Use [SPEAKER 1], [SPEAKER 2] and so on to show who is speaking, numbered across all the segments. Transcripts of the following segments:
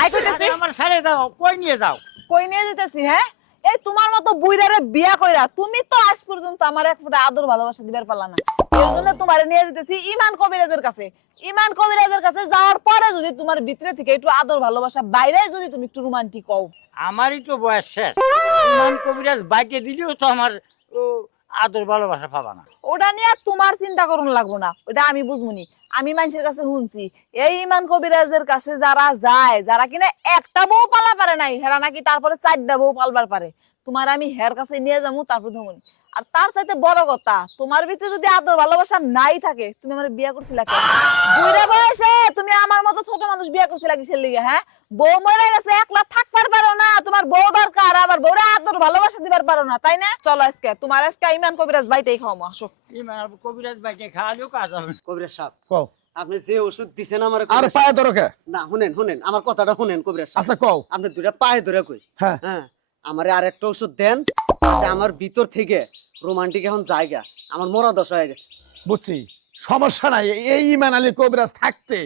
[SPEAKER 1] I কইতেছি?
[SPEAKER 2] আমার ছেড়ে দাও কই নিয়ে যাও?
[SPEAKER 1] কই নিয়ে যেতেছি হ্যাঁ এই তোমার মতো বুইরারে বিয়া কইরা তুমি তো আজ পর্যন্ত আমার এক ফুটা আদর ভালোবাসা দিবার পারলা না। এর জন্য তোমারে নিয়ে যেতেছি ইমান কবিরাজের কাছে। ইমান কবিরাজের কাছে যাওয়ার পরে যদি তোমার ভিতরে থেকে একটু আদর ভালোবাসা বাইরে যদি তুমি একটু রোমান্টিক হও।
[SPEAKER 2] আমারই তো বয়স শেষ। ইমান কবিরাজ বাইকে দিলেও তো আমার ও, আদর ভালোবাসা পাবা না।
[SPEAKER 1] ওটা নিয়ে তোমার চিন্তা করুন লাগবো না। ওটা আমি বুঝবনি আমি মানুষের কাছে শুনছি, এই ইমান কবিরাজের কাছে যারা যায়, যারা কিনা একটা বউ পালা পারে নাই, হেরা নাকি তারপরে চারটা বউ পালবার পারে। তোমার আমি হের কাছে নিয়ে যাব, তারপর ধমুন। আর তার চাইতে বড় কথা তোমার ভিতরে যদি আদর ভালোবাসা নাই থাকে তুমি আমার বিয়া করছিলা কেন বুড়া বয়সে তুমি আমার মতো ছোট মানুষ বিয়া করছিলা কিসের লিগে হ্যাঁ? বউ মরে গেছে একলা থাকবার পারো না তোমার বউ দরকার আবার বউরে আদর ভালোবাসা দিবার পারো না তাই না? চলো আজকে তোমার আজকে ইমান কবিরাজ বাইটাই খাওয়ামো আসো।
[SPEAKER 2] ইমান কবিরাজ বাইকে খাওয়ালেও কাজ হবে
[SPEAKER 3] কবিরাজ সাহেব
[SPEAKER 4] কও।
[SPEAKER 3] আপনি যে ওষুধ দিছেন আমার
[SPEAKER 4] আর পায়ে ধরো কে?
[SPEAKER 3] না শুনেন শুনেন আমার কথাটা শুনেন কবিরাজ সাহেব।
[SPEAKER 4] আচ্ছা কও।
[SPEAKER 3] আপনি দুইটা পায়ে ধরে কই।
[SPEAKER 4] হ্যাঁ।
[SPEAKER 3] হ্যাঁ আমারে আর একটা ওষুধ দেন আমার ভিতর থেকে রোমান্টিক এখন জায়গা। আমার মরা দশা হয়ে গেছে।
[SPEAKER 4] বুঝছি। সমস্যা নাই। এই ইমান আলী কবিরাজ থাকতে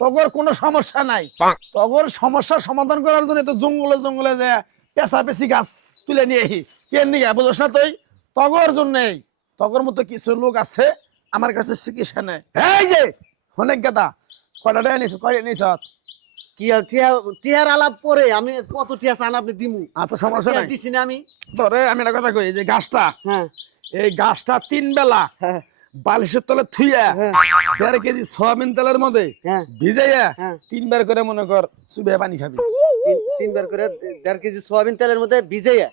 [SPEAKER 4] তগর কোনো সমস্যা নাই। তগর সমস্যার সমাধান করার জন্য তো জঙ্গলে জঙ্গলে যে পেঁচা পেঁচি গাছ তুলে নিয়ে আহি। কেন নিয়ে বুঝছ না তুই? তগর জন্যেই তগর মতো কিছু লোক আছে আমার কাছে চিকিৎসা নেই এই যে অনেক গাদা। টাকা নিছ কয়টা
[SPEAKER 3] টিয়া টিয়ার আলাপ পরে আমি কত টিয়া চান আপনি দিমু?
[SPEAKER 4] আচ্ছা সমস্যা নাই।
[SPEAKER 3] দিছি না আমি।
[SPEAKER 4] ধরে আমি একটা কথা কই যে গাছটা
[SPEAKER 3] হ্যাঁ।
[SPEAKER 4] এই গাছটা তিন বেলা
[SPEAKER 3] হ্যাঁ।
[SPEAKER 4] বালিশের তলে থুইয়া
[SPEAKER 3] হ্যাঁ।
[SPEAKER 4] দেড় কেজি সয়াবিন তেলের মধ্যে
[SPEAKER 3] হ্যাঁ।
[SPEAKER 4] ভিজাইয়া
[SPEAKER 3] হ্যাঁ।
[SPEAKER 4] তিনবার করে মনে কর চুবে পানি খাবি।
[SPEAKER 3] তিন- তিনবার করে দেড় কেজি সোয়াবিন তেলের মধ্যে ভিজাইয়া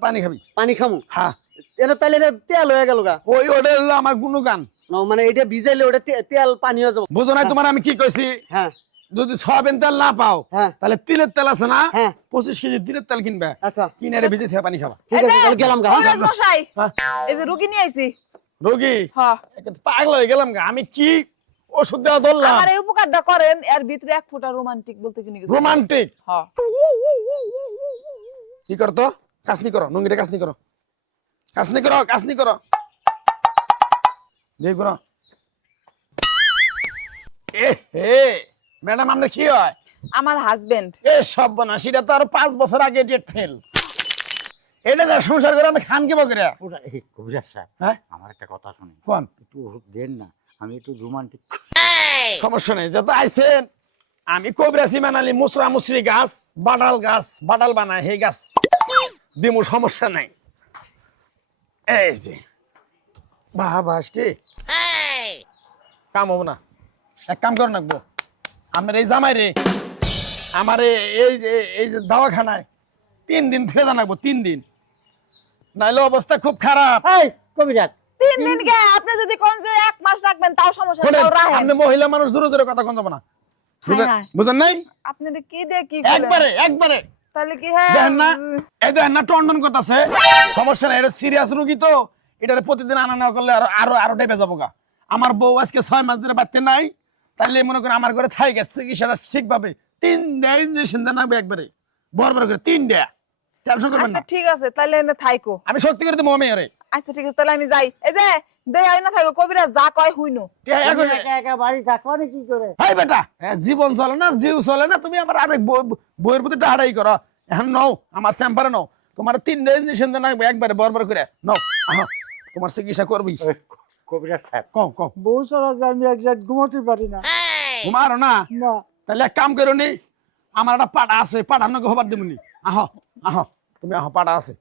[SPEAKER 4] পানি খাবি।
[SPEAKER 3] পানি খামু।
[SPEAKER 4] হ্যাঁ।
[SPEAKER 3] এটা তাইলে তেল হয়ে গেল গা।
[SPEAKER 4] ওই ওটা আমার গুণগান।
[SPEAKER 3] না, মানে এটা ভিজাইলে ওটা তেল পানি হয়ে যাব।
[SPEAKER 4] বুঝো নাই তোমার আমি কি কইছি?
[SPEAKER 3] হ্যাঁ।
[SPEAKER 4] যদি সয়াবিন তেল না পাও
[SPEAKER 3] হ্যাঁ।
[SPEAKER 4] তাহলে তিলের তেল আছে না?
[SPEAKER 3] হ্যাঁ।
[SPEAKER 4] পঁচিশ কেজি তিলের তেল কিনবে।
[SPEAKER 3] আচ্ছা।
[SPEAKER 4] কিনে ভিজে থেকে পানি খাবা।
[SPEAKER 3] ঠিক আছে গেলাম গা হ্যাঁ?
[SPEAKER 1] এই যে রুগী নিয়ে আইছি।
[SPEAKER 4] রোগী?
[SPEAKER 1] হ্যাঁ।
[SPEAKER 4] পাগল হয়ে গেলাম গা আমি কি ওষুধ দেওয়া ধরলাম?
[SPEAKER 1] আমার এই উপকারটা করেন এর ভিতরে এক ফুটা রোমান্টিক বলতে গেছে।
[SPEAKER 4] রোমান্টিক
[SPEAKER 1] হ্যাঁ।
[SPEAKER 4] কি করতো কাসনি করো কাসনি করো। কাসনি করো কাসনি করো। যে করো। এ হে। ম্যাডাম আপনার কি হয়?
[SPEAKER 1] আমার হাজবেন্ড
[SPEAKER 4] এ সব বনাস এটা তো আরও পাঁচ বছর আগে ডেট ফেল এটা না সংসার করে আমি খান কি বকরে
[SPEAKER 2] এই কবিরাজ সাহেব
[SPEAKER 4] হ্যাঁ?
[SPEAKER 2] আমার একটা কথা শুনে
[SPEAKER 4] কোন?
[SPEAKER 2] একটু ওষুধ দেন না আমি একটু রোমান্টিক।
[SPEAKER 4] সমস্যা নেই যত আইছেন আমি কবিরাসি মানালি মুসরা মুসরি গাছ বাডাল গাছ বাডাল বানায় হে গাছ। দিমু সমস্যা নাই। এই যে বাবা আসছে। কাম হব না। এক কাম করে নাকবো আমার এই জামাই রে আমার এই যে- এই যে দাওয়াখানায় তিন দিন থেকে জানাব তিন দিন। নাইলে অবস্থা খুব খারাপ।
[SPEAKER 2] এই কবিরাজ
[SPEAKER 1] তিন দিন গে আপনি যদি কোন যে এক মাস রাখবেন তাও সমস্যা তাও রাখেন।
[SPEAKER 4] আপনি মহিলা মানুষ দূরে দূরে কথা কন যাব না। বুঝেন। নাই?
[SPEAKER 1] আপনি এটা কি কি
[SPEAKER 4] একবারে একবারে।
[SPEAKER 1] তাহলে কি হ্যাঁ?
[SPEAKER 4] দেখেন না এই দেখেন না টন্ডন করতেছে। সমস্যা নাই এটা সিরিয়াস রোগী তো। এটারে প্রতিদিন আনা না করলে আরও আরও আরও ডেবে যাব গা। আমার বউ আজকে ছয় মাস ধরে বাড়তে নাই। তাইলে মনে করেন আমার ঘরে থাই গেছে চিকিৎসাটা ঠিকভাবে? তিন দেয় ইঞ্জেকশন দেন একবারে। বরবার করে তিন দেয়া। টেনশন করবেন
[SPEAKER 1] আচ্ছা
[SPEAKER 4] না।
[SPEAKER 1] ঠিক আছে তাহলে এনে থাইকো।
[SPEAKER 4] আমি সত্যি করে দেবো মেয়েরে
[SPEAKER 1] আচ্ছা ঠিক আছে তাহলে আমি যাই। এই যে দেই আই না থাকো কবিরা যা কয় হইনো।
[SPEAKER 2] তুমি একা একা বাড়ি থাকো না কি করে?
[SPEAKER 4] হাই বেটা জীবন চলে না জিউ চলে না তুমি আমার আরেক বউয়ের প্রতি টাহারাই করো। এখন নও আমার স্যাম্পারে নও। তোমার তিনটা ইঞ্জেকশন দেন একবারে বরবার করে। নও তোমার চিকিৎসা করবি।
[SPEAKER 2] কবিরাজ সাহেব।
[SPEAKER 4] কও কও।
[SPEAKER 2] বউ ছাড়া যে আমি এক রাত ঘুমাতে পারি না।
[SPEAKER 4] ঘুমারো না?
[SPEAKER 2] না।
[SPEAKER 4] তাহলে এক কাম করো নি আমার একটা পাড়া আছে পাড়া নাকি হবার দেবনি আহ আহ তুমি আহ পাড়া আছে।